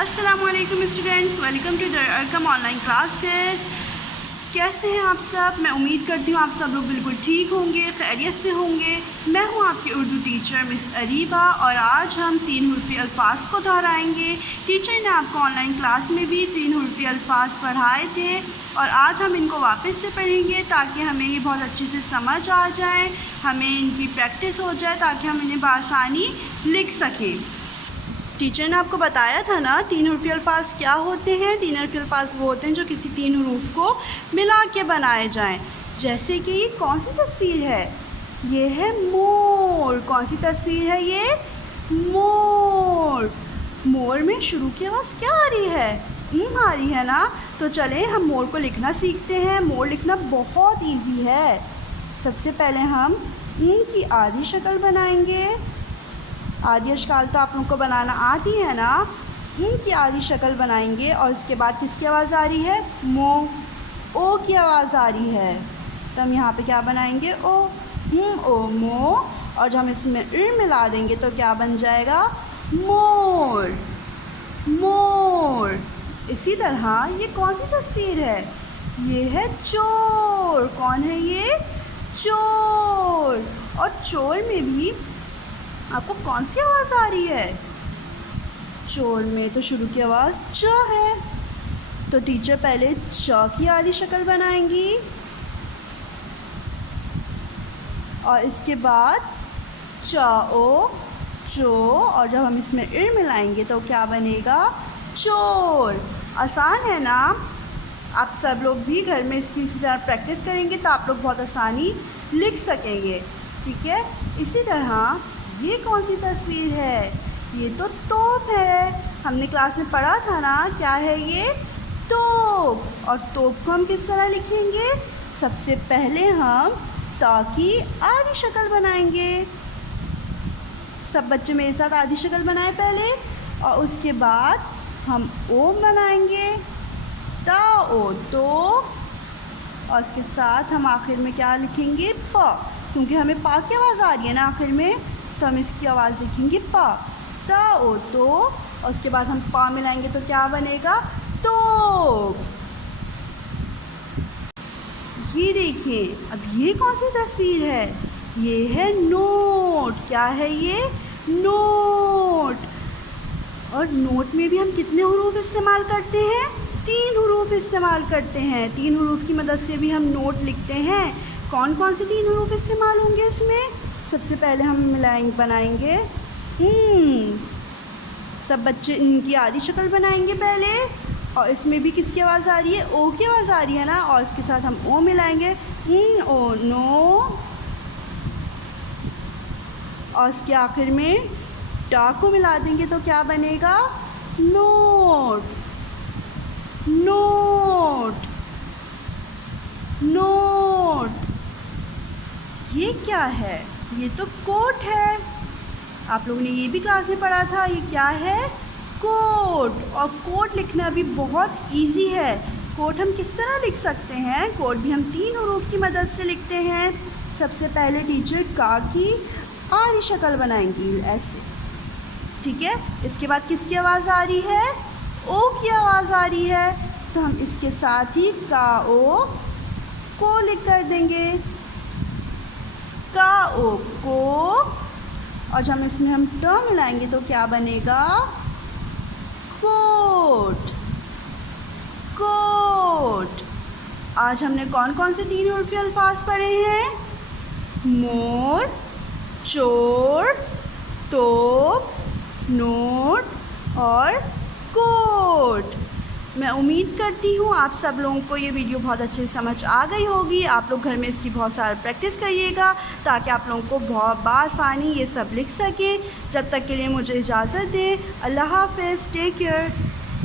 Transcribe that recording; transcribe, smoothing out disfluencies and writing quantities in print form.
अस्सलामुअलैकुम students, welcome to the Arqam online classes. कैसे हैं आप सब? मैं उम्मीद करती हूँ आप सब लोग बिल्कुल ठीक होंगे, खैरियत से होंगे। मैं हूँ आपकी उर्दू टीचर मिस अरीबा और आज हम 3 हुर्फ़ी अल्फाज को दोहराएंगे। टीचर ने आपको ऑनलाइन क्लास में भी 3 हुर्फ़ी अल्फाज पढ़ाए थे और आज हम इनको वापस से पढ़ेंगे ताकि हमें ये बहुत अच्छे से समझ आ जाए, हमें इनकी प्रैक्टिस हो जाए ताकि हम इन्हें बआसानी लिख सकें। टीचर ने आपको बताया था ना 3 हुर्फ़ी अल्फाज क्या होते हैं। 3 हुर्फ़ी अल्फाज वो होते हैं जो किसी 3 हरूफ को मिला के बनाए जाएं। जैसे कि ये कौन सी तस्वीर है? ये है मोर। कौन सी तस्वीर है ये? मोर। मोर में शुरू की आवाज़ क्या आ रही है? आ रही है ना। तो चलें हम मोर को लिखना सीखते हैं। मोर लिखना बहुत ईजी है। सबसे पहले हम की आधी शक्ल बनाएंगे। आधी अशकाल तो आप लोगों को बनाना आती है ना। की आधी शक्ल बनाएंगे और उसके बाद किसकी आवाज़ आ रही है? मो। ओ की आवाज़ आ रही है तो हम यहाँ पे क्या बनाएंगे? ओ। ओ मो। और जब हम इसमें मिला देंगे तो क्या बन जाएगा? मोर। मोर। इसी तरह ये कौन सी तस्वीर है? ये है चोर। कौन है ये? चोर। और चोर में भी आपको कौन सी आवाज़ आ रही है? चोर में तो शुरू की आवाज़ च है। तो टीचर पहले च की आधी शक्ल बनाएंगी और इसके बाद च ओ चो। और जब हम इसमें मिलाएंगे तो क्या बनेगा? चोर। आसान है ना। आप सब लोग भी घर में इसकी इसी तरह प्रैक्टिस करेंगे तो आप लोग बहुत आसानी लिख सकेंगे। ठीक है। इसी तरह ये कौन सी तस्वीर है? ये तो तोप है। हमने क्लास में पढ़ा था ना, क्या है ये? तोप। और तोप को हम किस तरह लिखेंगे? सबसे पहले हम ता की आधी शक्ल बनाएंगे। सब बच्चे मेरे साथ आधी शक्ल बनाए पहले और उसके बाद हम ओ बनाएंगे। ता ओ तो। और उसके साथ हम आखिर में क्या लिखेंगे? प। क्योंकि हमें पा की आवाज़ आ रही है ना आखिर में, तो हम इसकी आवाज़ लिखेंगे पा। ता ओ तो। और उसके बाद हम पा मिलाएंगे तो क्या बनेगा? तो। ये देखिए, अब ये कौन सी तस्वीर है? ये है नोट। क्या है ये? नोट। और नोट में भी हम कितने हुरूफ इस्तेमाल करते हैं? 3 हुरूफ इस्तेमाल करते हैं। 3 हुरूफ की मदद से भी हम नोट लिखते हैं। कौन कौन से 3 हुरूफ इस्तेमाल होंगे इसमें? सबसे पहले हम बनाएंगे सब बच्चे इनकी आधी शक्ल बनाएंगे पहले और इसमें भी किसकी आवाज़ आ रही है? ओ की आवाज़ आ रही है ना। और इसके साथ हम ओ मिलाएंगे। ओ नो। और इसके आखिर में टा को मिला देंगे तो क्या बनेगा? नोट। नोट। नोट। ये क्या है? ये तो कोट है। आप लोगों ने ये भी क्लास में पढ़ा था। ये क्या है? कोट। और कोट लिखना भी बहुत इजी है। कोट हम किस तरह लिख सकते हैं? कोट भी हम 3 हुरूफ की मदद से लिखते हैं। सबसे पहले टीचर का की आधी शक्ल बनाएंगी ऐसे। ठीक है। इसके बाद किसकी आवाज़ आ रही है? ओ की आवाज़ आ रही है तो हम इसके साथ ही का ओ को लिख कर देंगे। का ओ को। और जब इसमें हम ट मिलाएंगे तो क्या बनेगा? कोट। कोट। आज हमने कौन कौन से 3 हुर्फ़ी अल्फाज पढ़े हैं? मोर, चोर, तोप, नोट और कोट। मैं उम्मीद करती हूँ आप सब लोगों को ये वीडियो बहुत अच्छे से समझ आ गई होगी। आप लोग घर में इसकी बहुत सारी प्रैक्टिस करिएगा ताकि आप लोगों को बहुत बआसानी ये सब लिख सकें। जब तक के लिए मुझे इजाज़त दें। अल्लाह हाफ़िज़। Take care.